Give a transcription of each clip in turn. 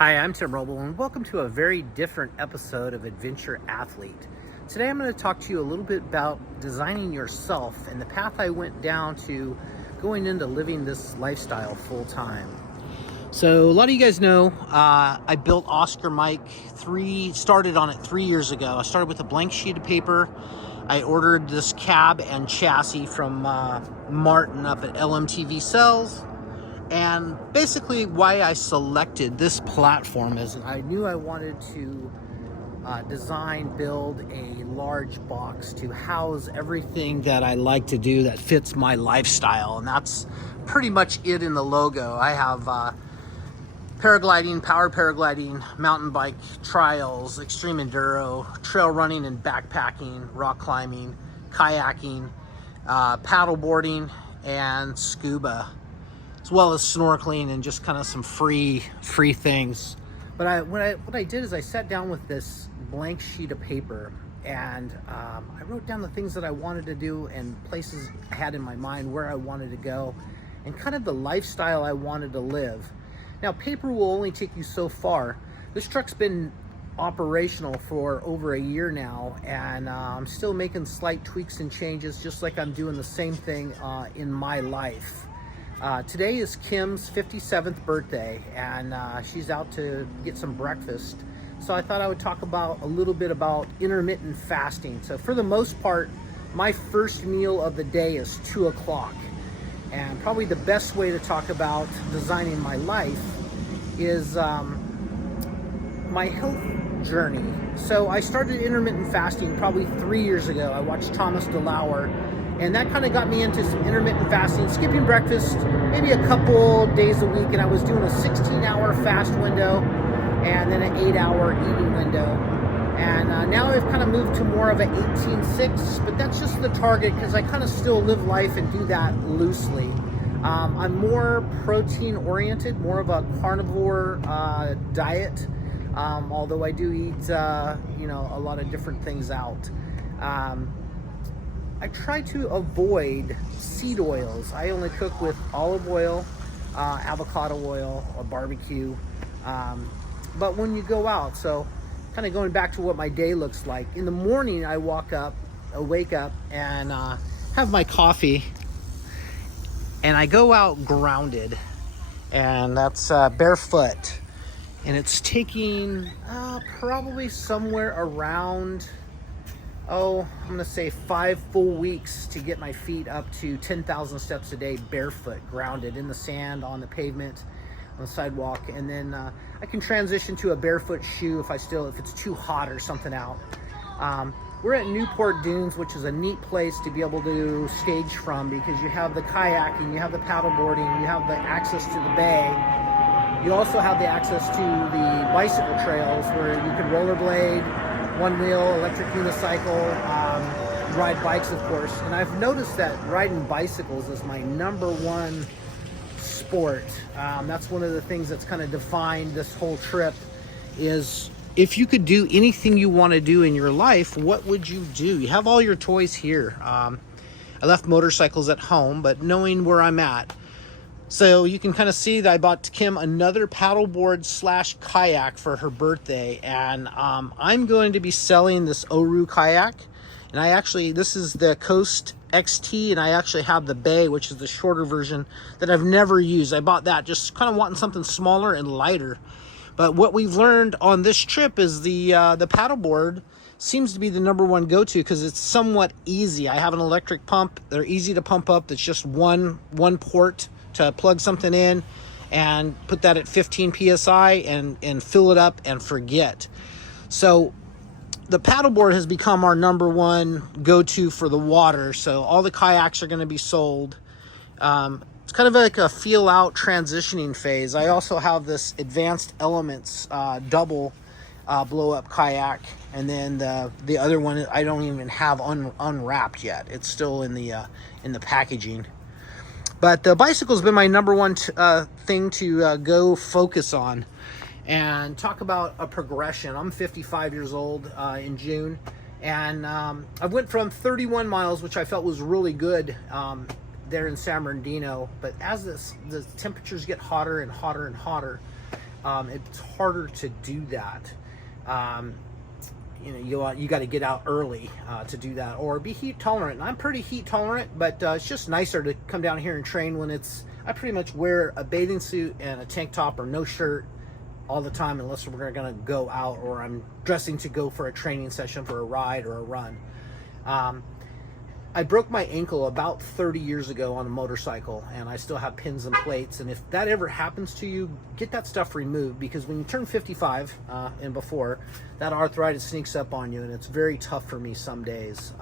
Hi, I'm Tim Roble, and welcome to a very different episode of Adventure Athlete. Today I'm going to talk to you a little bit about designing yourself and the path I went down to going into living this lifestyle full time. So a lot of you guys know I built Oscar Mike started on it 3 years ago. I started with a blank sheet of paper. I ordered this cab and chassis from Martin up at LMTV Cells. And basically why I selected this platform is I knew I wanted to build a large box to house everything that I like to do that fits my lifestyle. And that's pretty much it in the logo. I have paragliding, powered paragliding, mountain bike trials, extreme enduro, trail running and backpacking, rock climbing, kayaking, paddle boarding, and scuba, as well as snorkeling and just kind of some free things. But what I did is I sat down with this blank sheet of paper and I wrote down the things that I wanted to do and places I had in my mind where I wanted to go and kind of the lifestyle I wanted to live. Now, paper will only take you so far. This truck's been operational for over a year now, and I'm still making slight tweaks and changes, just like I'm doing the same thing in my life. Today is Kim's 57th birthday, and she's out to get some breakfast. So I thought I would talk about a little bit about intermittent fasting. So for the most part, my first meal of the day is 2 o'clock. And probably the best way to talk about designing my life is my health journey. So I started intermittent fasting probably 3 years ago. I watched Thomas DeLauer, and that kind of got me into some intermittent fasting, skipping breakfast, maybe a couple days a week. And I was doing a 16-hour fast window and then an 8-hour eating window. And now I've kind of moved to more of an 18-6, but that's just the target because I kind of still live life and do that loosely. I'm more protein oriented, more of a carnivore diet, although I do eat, a lot of different things out. I try to avoid seed oils. I only cook with olive oil, avocado oil, or barbecue. But when you go out, so kind of going back to what my day looks like. In the morning, I wake up and have my coffee, and I go out grounded, and that's barefoot. And it's taking probably somewhere around, I'm gonna say 5 full weeks to get my feet up to 10,000 steps a day barefoot, grounded in the sand, on the pavement, on the sidewalk. And then I can transition to a barefoot shoe if it's too hot or something out. We're at Newport Dunes, which is a neat place to be able to stage from because you have the kayaking, you have the paddle boarding, you have the access to the bay. You also have the access to the bicycle trails where you can rollerblade, one wheel, electric unicycle, ride bikes, of course. And I've noticed that riding bicycles is my number one sport. That's one of the things that's kind of defined this whole trip is if you could do anything you want to do in your life, what would you do? You have all your toys here. I left motorcycles at home, but knowing where I'm at, so you can kind of see that I bought Kim another paddleboard / kayak for her birthday, and I'm going to be selling this Oru kayak. And this is the Coast XT, and I actually have the Bay, which is the shorter version that I've never used. I bought that just kind of wanting something smaller and lighter. But what we've learned on this trip is the paddleboard seems to be the number one go-to because it's somewhat easy. I have an electric pump. They're easy to pump up. It's just one port to plug something in and put that at 15 psi and fill it up and forget. So the paddleboard has become our number one go-to for the water. So all the kayaks are going to be sold. It's kind of like a feel-out transitioning phase. I also have this Advanced Elements double blow-up kayak, and then the other one I don't even have unwrapped yet. It's still in the packaging. But the bicycle's been my number one thing to go focus on and talk about a progression. I'm 55 years old in June, and I went from 31 miles, which I felt was really good there in San Bernardino. But as the temperatures get hotter and hotter and hotter, it's harder to do that. Um, you got to get out early to do that, or be heat tolerant. And I'm pretty heat tolerant, but it's just nicer to come down here and train when I pretty much wear a bathing suit and a tank top or no shirt all the time, unless we're going to go out or I'm dressing to go for a training session for a ride or a run. I broke my ankle about 30 years ago on a motorcycle, and I still have pins and plates. And if that ever happens to you, get that stuff removed, because when you turn 55 and before, that arthritis sneaks up on you, and it's very tough for me some days.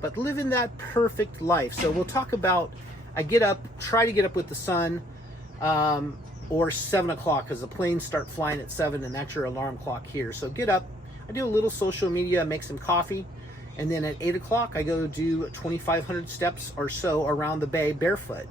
But living that perfect life. So we'll talk about, I get up, try to get up with the sun, or 7 o'clock, because the planes start flying at 7, and that's your alarm clock here. So get up, I do a little social media, make some coffee, and then at 8 o'clock, I go do 2,500 steps or so around the bay barefoot.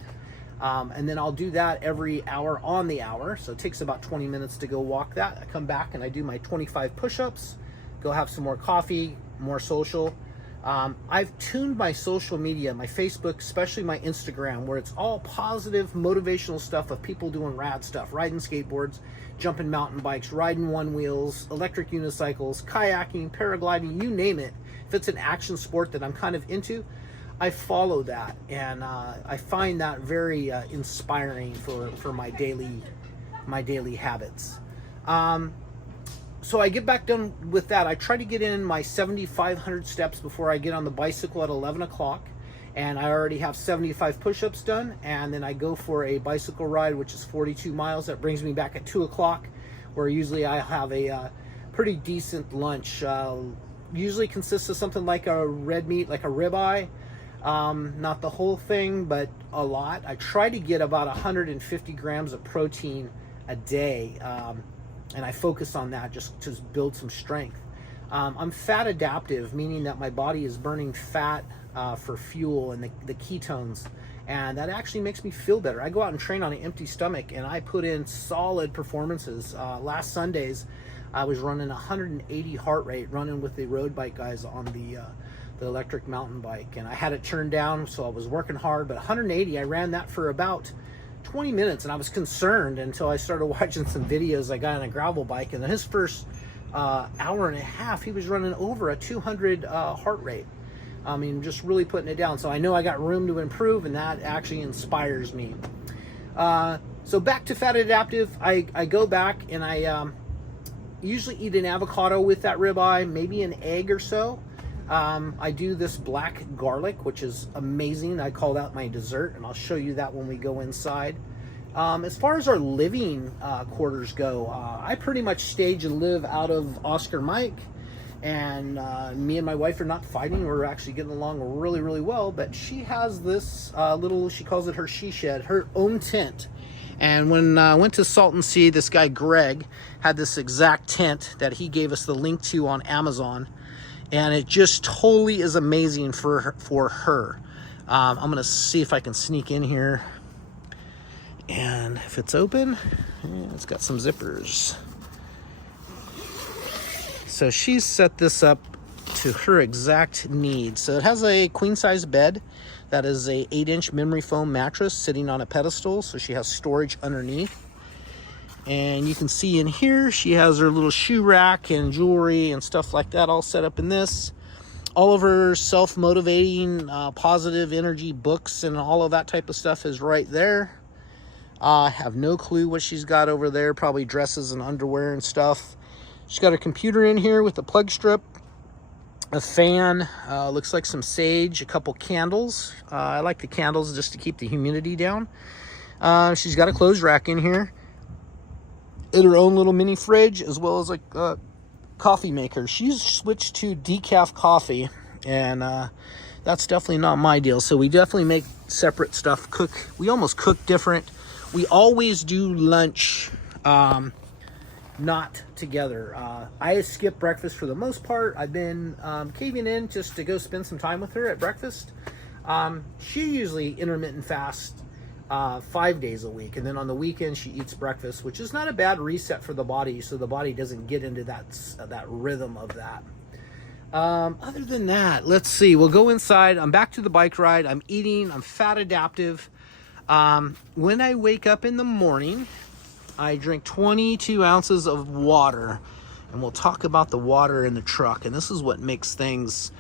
And then I'll do that every hour on the hour. So it takes about 20 minutes to go walk that. I come back and I do my 25 push-ups, go have some more coffee, more social. I've tuned my social media, my Facebook, especially my Instagram, where it's all positive, motivational stuff of people doing rad stuff, riding skateboards, jumping mountain bikes, riding one wheels, electric unicycles, kayaking, paragliding, you name it. If it's an action sport that I'm kind of into, I follow that, and I find that very inspiring for my daily habits. So I get back done with that. I try to get in my 7,500 steps before I get on the bicycle at 11 o'clock, and I already have 75 push-ups done, and then I go for a bicycle ride, which is 42 miles. That brings me back at 2 o'clock, where usually I have a pretty decent lunch. Usually consists of something like a red meat, like a ribeye. Not the whole thing, but a lot. I try to get about 150 grams of protein a day, and I focus on that just to build some strength. I'm fat adaptive, meaning that my body is burning fat for fuel and the ketones, and that actually makes me feel better. I go out and train on an empty stomach, and I put in solid performances. Last Sundays, I was running 180 heart rate, running with the road bike guys on the electric mountain bike, and I had it turned down, so I was working hard. But 180, I ran that for about 20 minutes, and I was concerned until I started watching some videos. I got on a gravel bike, and in his first hour and a half, he was running over a 200 heart rate. I mean, just really putting it down. So I know I got room to improve, and that actually inspires me. So back to fat adaptive, I go back and I usually eat an avocado with that ribeye, maybe an egg or so. I do this black garlic, which is amazing. I call that my dessert, and I'll show you that when we go inside. As far as our living quarters go, I pretty much stage and live out of Oscar Mike, and me and my wife are not fighting. We're actually getting along really, really well, but she has this little, she calls it her she shed, her own tent. And when I went to Salton Sea, this guy Greg had this exact tent that he gave us the link to on Amazon, and it just totally is amazing for her. I'm gonna see if I can sneak in here, and if it's open, it's got some zippers. So she's set this up to her exact needs. So it has a queen size bed that is a 8-inch memory foam mattress sitting on a pedestal, so she has storage underneath. And you can see in here she has her little shoe rack and jewelry and stuff like that all set up in this. All of her self-motivating positive energy books and all of that type of stuff is right there. I have no clue what she's got over there, probably dresses and underwear and stuff. She's got a computer in here with a plug strip, a fan, looks like some sage, a couple candles. I like the candles just to keep the humidity down. She's got a clothes rack in here, and her own little mini fridge, as well as a coffee maker. She's switched to decaf coffee, and that's definitely not my deal. So we definitely make separate stuff. We almost cook different. We always do lunch not together. I skip breakfast for the most part. I've been caving in just to go spend some time with her at breakfast. She usually intermittent fasts 5 days a week, and then on the weekend she eats breakfast, which is not a bad reset for the body, so the body doesn't get into that rhythm of that. Other than that, let's see, we'll go inside. I'm back to the bike ride. I'm eating. I'm fat adaptive. When I wake up in the morning, I drink 22 ounces of water. And we'll talk about the water in the truck. And this is what makes things,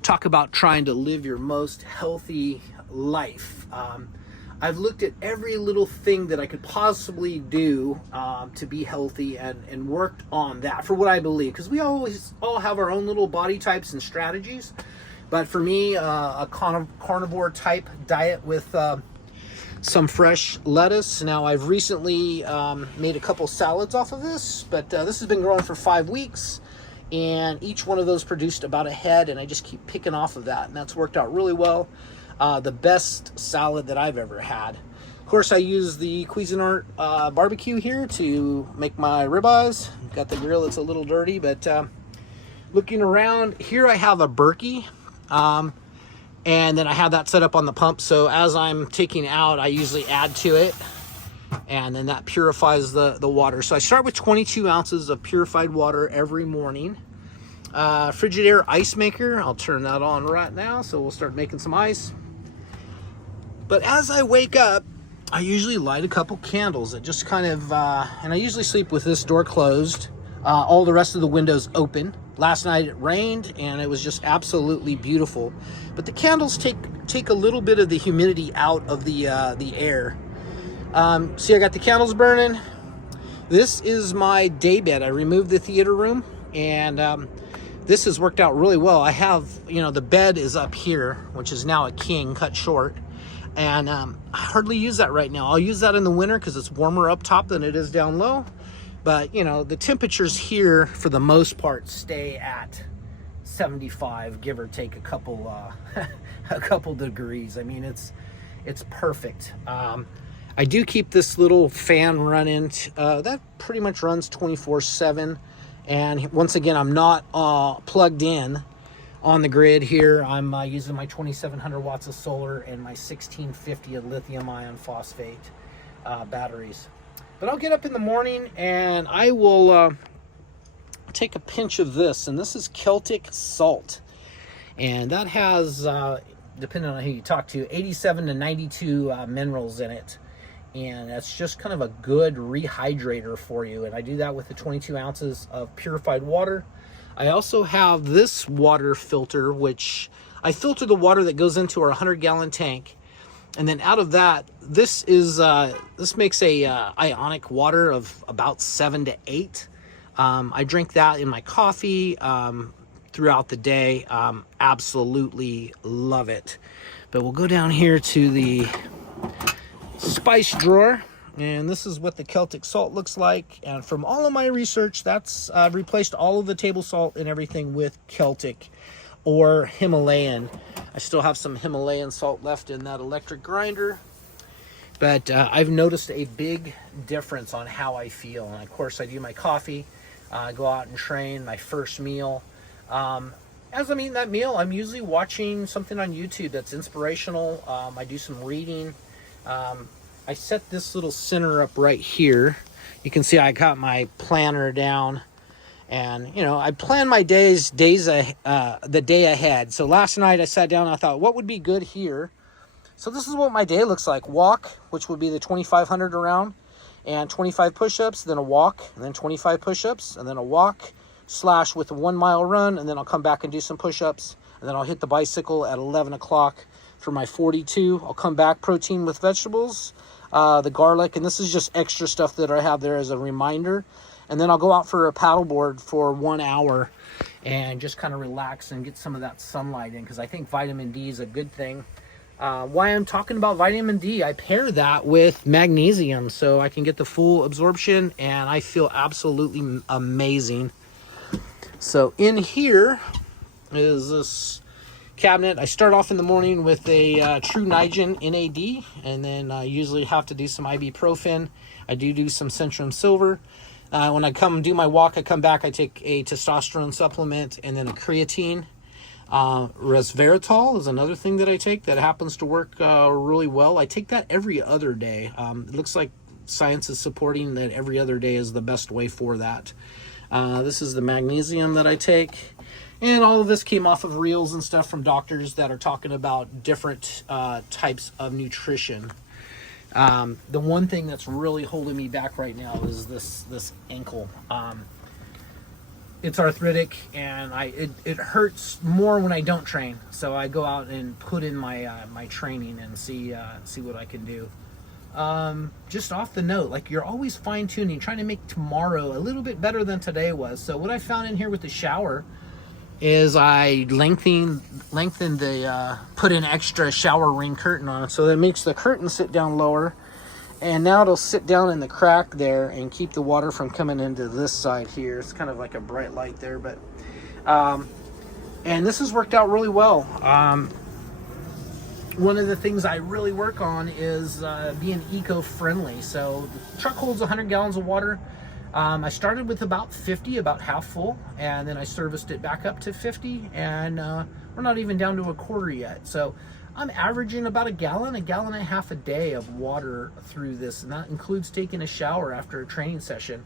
talk about trying to live your most healthy life. I've looked at every little thing that I could possibly do to be healthy and worked on that for what I believe. Because we all have our own little body types and strategies. But for me, a carnivore type diet with some fresh lettuce. Now I've recently made a couple salads off of this, but this has been growing for 5 weeks, and each one of those produced about a head, and I just keep picking off of that, and that's worked out really well. The best salad that I've ever had. Of course, I use the Cuisinart barbecue here to make my ribeyes. Got the grill, it's a little dirty, but looking around here, I have a Berkey. And then I have that set up on the pump, so as I'm taking out, I usually add to it, and then that purifies the water. So I start with 22 ounces of purified water every morning. Frigidaire ice maker, I'll turn that on right now, so we'll start making some ice. But as I wake up, I usually light a couple candles. It just kind of, and I usually sleep with this door closed, all the rest of the windows open. Last night it rained and it was just absolutely beautiful. But the candles take a little bit of the humidity out of the air. See, I got the candles burning. This is my day bed. I removed the theater room, and this has worked out really well. I have, the bed is up here, which is now a king cut short. And I hardly use that right now. I'll use that in the winter because it's warmer up top than it is down low. But, the temperatures here, for the most part, stay at 75, give or take a couple a couple degrees. I mean, it's perfect. I do keep this little fan running. That pretty much runs 24/7. And once again, I'm not plugged in on the grid here. I'm using my 2,700 watts of solar and my 1,650 of lithium ion phosphate batteries. But I'll get up in the morning and I will take a pinch of this, and this is Celtic salt. And that has, depending on who you talk to, 87 to 92 minerals in it. And that's just kind of a good rehydrator for you. And I do that with the 22 ounces of purified water. I also have this water filter, which I filter the water that goes into our 100-gallon tank. And then out of that, this makes a ionic water of about 7 to 8. I drink that in my coffee throughout the day. Absolutely love it. But we'll go down here to the spice drawer, and this is what the Celtic salt looks like. And from all of my research, I've replaced all of the table salt and everything with Celtic or Himalayan. I still have some Himalayan salt left in that electric grinder, but I've noticed a big difference on how I feel. And of course, I do my coffee, go out and train, my first meal. As I'm eating that meal, I'm usually watching something on YouTube that's inspirational. I do some reading. I set this little center up right here. You can see I got my planner down. And, I plan my the day ahead. So last night I sat down and I thought, what would be good here? So this is what my day looks like. Walk, which would be the 2,500 around, and 25 push-ups, then a walk, and then 25 push-ups, and then a walk, / with a 1 mile run, and then I'll come back and do some push-ups, and then I'll hit the bicycle at 11 o'clock for my 42. I'll come back, protein with vegetables, the garlic, and this is just extra stuff that I have there as a reminder. And then I'll go out for a paddleboard for 1 hour and just kind of relax and get some of that sunlight in, because I think vitamin D is a good thing. Why I'm talking about vitamin D, I pair that with magnesium so I can get the full absorption, and I feel absolutely amazing. So in here is this cabinet. I start off in the morning with a True Niagen NAD, and then I usually have to do some ibuprofen. I do some Centrum Silver. When I come do my walk, I come back, I take a testosterone supplement and then a creatine. Resveratrol is another thing that I take that happens to work really well. I take that every other day. It looks like science is supporting that every other day is the best way for that. This is the magnesium that I take. And all of this came off of reels and stuff from doctors that are talking about different types of nutrition. The one thing that's really holding me back right now is this ankle. It's arthritic, and it hurts more when I don't train. So I go out and put in my my training and see what I can do. Just off the note, like, you're always fine tuning, trying to make tomorrow a little bit better than today was. So what I found in here with the shower is I lengthened the put an extra shower ring curtain on it, so that makes the curtain sit down lower. And now it'll sit down in the crack there and keep the water from coming into this side here. It's kind of like a bright light there, but and this has worked out really well. One of the things I really work on is being eco-friendly. So the truck holds 100 gallons of water. I started with about 50, about half full, and then I serviced it back up to 50, and we're not even down to a quarter yet. So I'm averaging about a gallon and a half a day of water through this, and that includes taking a shower after a training session.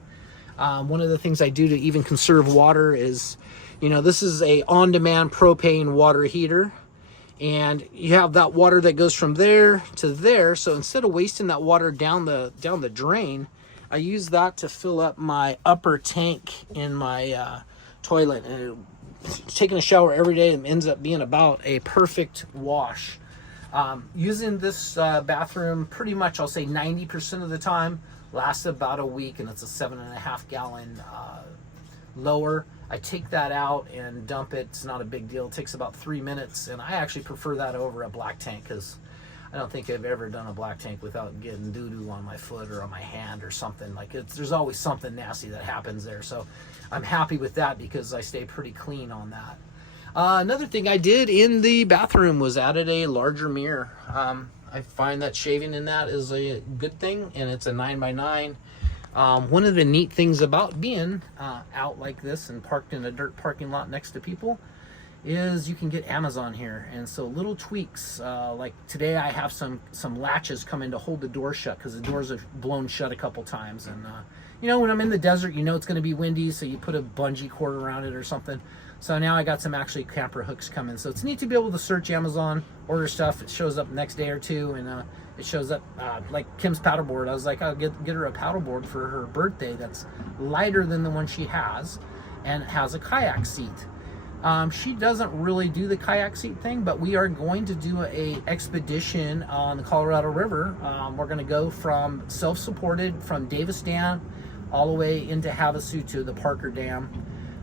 One of the things I do to even conserve water is, this is a on-demand propane water heater, and you have that water that goes from there to there. So instead of wasting that water down the drain, I use that to fill up my upper tank in my toilet. And taking a shower every day ends up being about a perfect wash. Using this bathroom pretty much, I'll say 90% of the time, lasts about a week, and it's a 7.5 gallon lower. I take that out and dump it. It's not a big deal. It takes about 3 minutes, and I actually prefer that over a black tank, because I don't think I've ever done a black tank without getting doo-doo on my foot or on my hand or something. Like, there's always something nasty that happens there. So I'm happy with that because I stay pretty clean on that. Another thing I did in the bathroom was added a larger mirror. I find that shaving in that is a good thing, and it's a 9x9. One of the neat things about being out like this and parked in a dirt parking lot next to people is you can get Amazon here. And so little tweaks, like today I have some latches come in to hold the door shut, because the doors have blown shut a couple times. And when I'm in the desert, it's going to be windy, so you put a bungee cord around it or something. So now I got some actually camper hooks coming. So it's neat to be able to search Amazon, order stuff. It shows up next day or two, and it shows up like Kim's paddleboard. I was like, I'll get her a paddleboard for her birthday that's lighter than the one she has, and it has a kayak seat. She doesn't really do the kayak seat thing, but we are going to do a expedition on the Colorado River. We're going to go from self-supported from Davis Dam all the way into Havasu to the Parker Dam,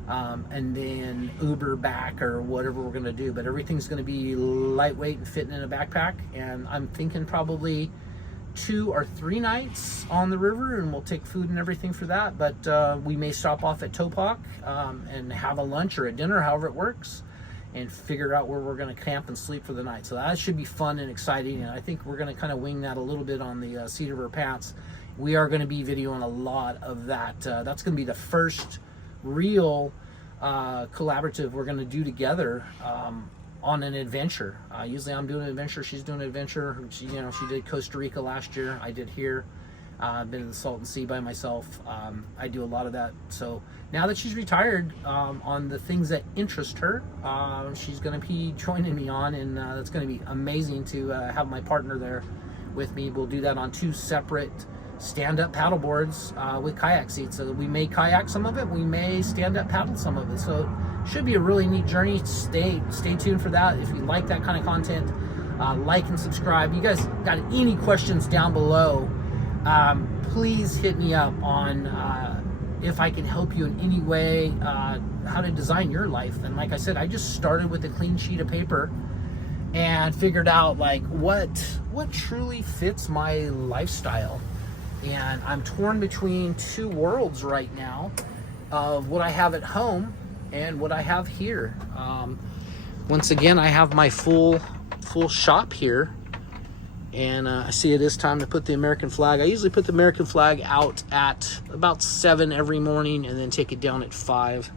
and then Uber back or whatever we're going to do. But everything's going to be lightweight and fitting in a backpack, and I'm thinking probably 2 or 3 nights on the river, and we'll take food and everything for that. But we may stop off at Topak and have a lunch or a dinner, however it works, and figure out where we're going to camp and sleep for the night. So that should be fun and exciting, and I think we're going to kind of wing that a little bit on the seat of our pants. We are going to be videoing a lot of that. That's going to be the first real collaborative we're going to do together on an adventure. Usually I'm doing an adventure, she's doing an adventure. She did Costa Rica last year. I did here. I've been to the Salton Sea by myself. I do a lot of that. So now that she's retired, on the things that interest her, she's going to be joining me on, and it's going to be amazing to have my partner there with me. We'll do that on 2 separate stand-up paddle boards with kayak seats. So we may kayak some of it, we may stand-up paddle some of it. So it should be a really neat journey. Stay tuned for that. If you like that kind of content, like and subscribe. You guys got any questions down below, please hit me up on if I can help you in any way, how to design your life. And like I said, I just started with a clean sheet of paper and figured out like what truly fits my lifestyle. And I'm torn between 2 worlds right now of what I have at home and what I have here. Once again, I have my full shop here, and I see it is time to put the American flag. I usually put the American flag out at about 7 every morning and then take it down at 5.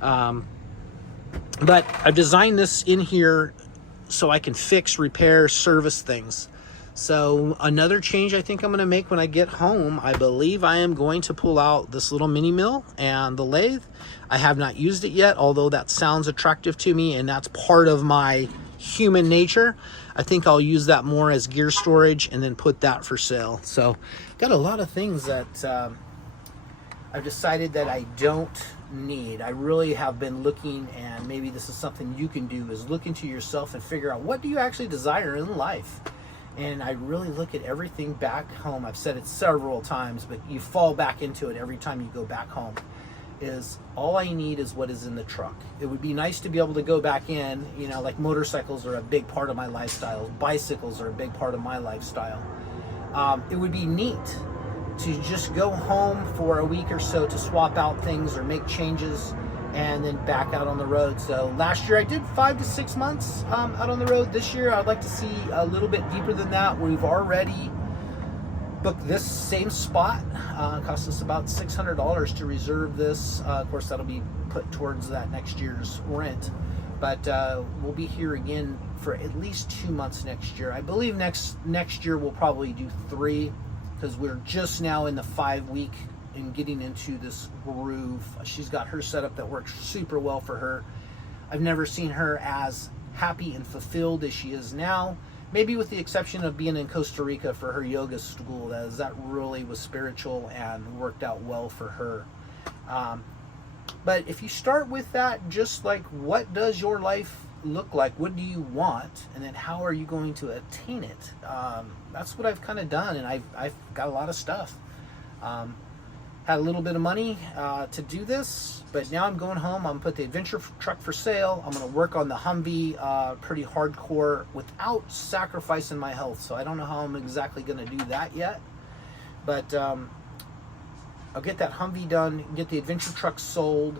But I've designed this in here so I can fix, repair, service things. So another change I think I'm going to make when I get home, I believe I am going to pull out this little mini mill and the lathe. I have not used it yet, although that sounds attractive to me, and that's part of my human nature, I think I'll use that more as gear storage and then put that for sale. So got a lot of things that I've decided that I don't need. I really have been looking, and maybe this is something you can do, is look into yourself and figure out what do you actually desire in life. And I really look at everything back home. I've said it several times, but you fall back into it every time you go back home. Is all I need is what is in the truck. It would be nice to be able to go back in, you know, like motorcycles are a big part of my lifestyle. Bicycles are a big part of my lifestyle. It would be neat to just go home for a week or so to swap out things or make changes and then back out on the road. So last year I did 5 to 6 months out on the road. This year I'd like to see a little bit deeper than that. We've already booked this same spot. It cost us about $600 to reserve this. Of course, that'll be put towards that next year's rent. But we'll be here again for at least 2 months next year. I believe next year we'll probably do 3, because we're just now in the 5-week and getting into this groove. She's got her setup that works super well for her. I've never seen her as happy and fulfilled as she is now. Maybe with the exception of being in Costa Rica for her yoga school, that really was spiritual and worked out well for her. But if you start with that, just like, what does your life look like? What do you want? And then how are you going to attain it? That's what I've kind of done, and I've got a lot of stuff. Had a little bit of money to do this, but now I'm going home. I'm going to put the adventure truck for sale. I'm going to work on the Humvee pretty hardcore without sacrificing my health. So I don't know how I'm exactly going to do that yet, but I'll get that Humvee done, get the adventure truck sold.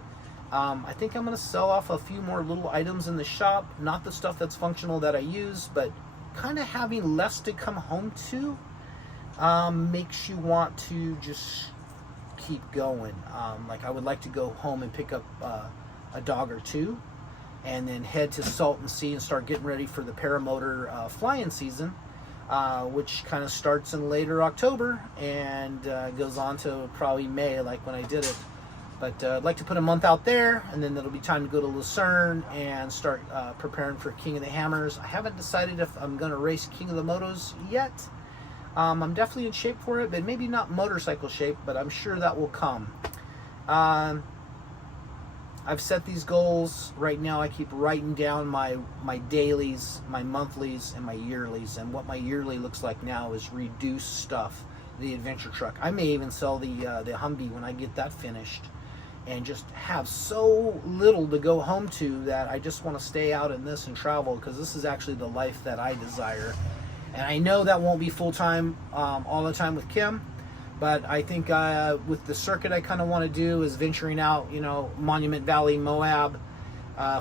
I think I'm going to sell off a few more little items in the shop, not the stuff that's functional that I use, but kind of having less to come home to makes you want to just keep going. Like, I would like to go home and pick up a dog or two and then head to Salton Sea and start getting ready for the paramotor flying season, which kind of starts in later October and goes on to probably May, like when I did it. But I'd like to put a month out there, and then it'll be time to go to Lucerne and start preparing for King of the Hammers. I haven't decided if I'm going to race King of the Motos yet. I'm definitely in shape for it, but maybe not motorcycle shape, but I'm sure that will come. I've set these goals. Right now I keep writing down my dailies, my monthlies, and my yearlies. And what my yearly looks like now is reduced stuff. The adventure truck. I may even sell the Humvee when I get that finished, and just have so little to go home to that I just want to stay out in this and travel, because this is actually the life that I desire. And I know that won't be full-time all the time with Kim, but I think with the circuit I kind of want to do is venturing out, you know, Monument Valley, Moab,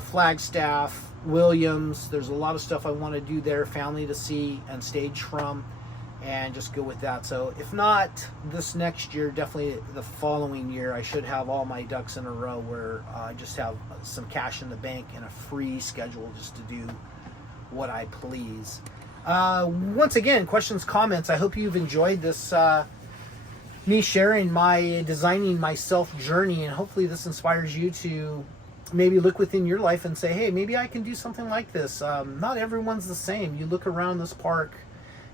Flagstaff, Williams. There's a lot of stuff I want to do there, family to see and stage from, and just go with that. So if not this next year, definitely the following year, I should have all my ducks in a row where I just have some cash in the bank and a free schedule just to do what I please. Once again, questions, comments. I hope you've enjoyed this, me sharing my designing myself journey, and hopefully this inspires you to maybe look within your life and say, hey, maybe I can do something like this. Not everyone's the same. You look around this park,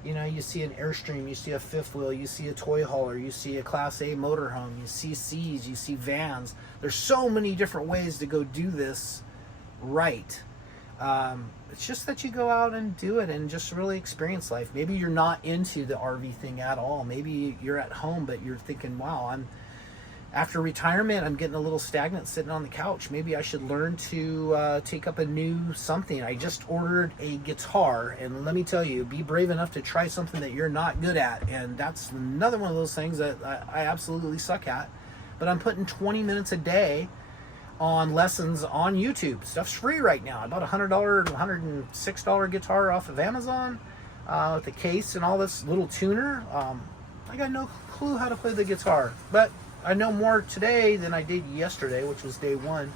you know, you see an Airstream, you see a fifth wheel, you see a toy hauler, you see a Class A motorhome, you see C's, you see vans. There's so many different ways to go do this right. It's just that you go out and do it and just really experience life. Maybe you're not into the RV thing at all. Maybe you're at home, but you're thinking, wow, after retirement, I'm getting a little stagnant sitting on the couch. Maybe I should learn to take up a new something. I just ordered a guitar, and let me tell you, be brave enough to try something that you're not good at. And that's another one of those things that I absolutely suck at. But I'm putting 20 minutes a day on lessons on YouTube. Stuff's free right now. I bought a $100, $106 guitar off of Amazon with the case and all this little tuner. I got no clue how to play the guitar, but I know more today than I did yesterday, which was day one.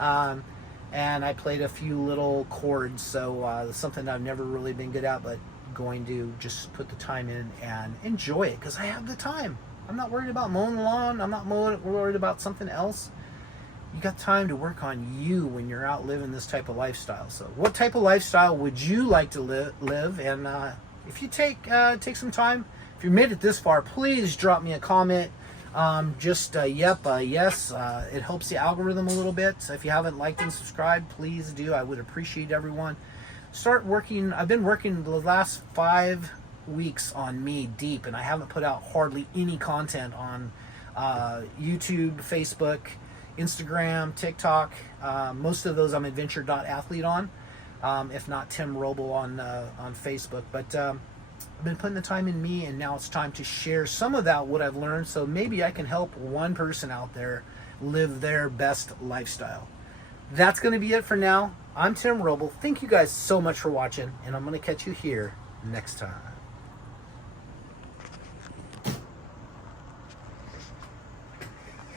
And I played a few little chords, so something I've never really been good at, but going to just put the time in and enjoy it, because I have the time. I'm not worried about mowing the lawn. I'm not worried about something else. You got time to work on you when you're out living this type of lifestyle. So what type of lifestyle would you like to live? And if you take some time, if you made it this far, please drop me a comment. Yes. It helps the algorithm a little bit. So if you haven't liked and subscribed, please do. I would appreciate everyone. Start working. I've been working the last 5 weeks on me deep, and I haven't put out hardly any content on YouTube, Facebook, Instagram, TikTok. Most of those I'm adventure.athlete on, if not Tim Roble on Facebook. But I've been putting the time in me, and now it's time to share some of that, what I've learned, so maybe I can help one person out there live their best lifestyle. That's going to be it for now. I'm Tim Roble. Thank you guys so much for watching, and I'm going to catch you here next time.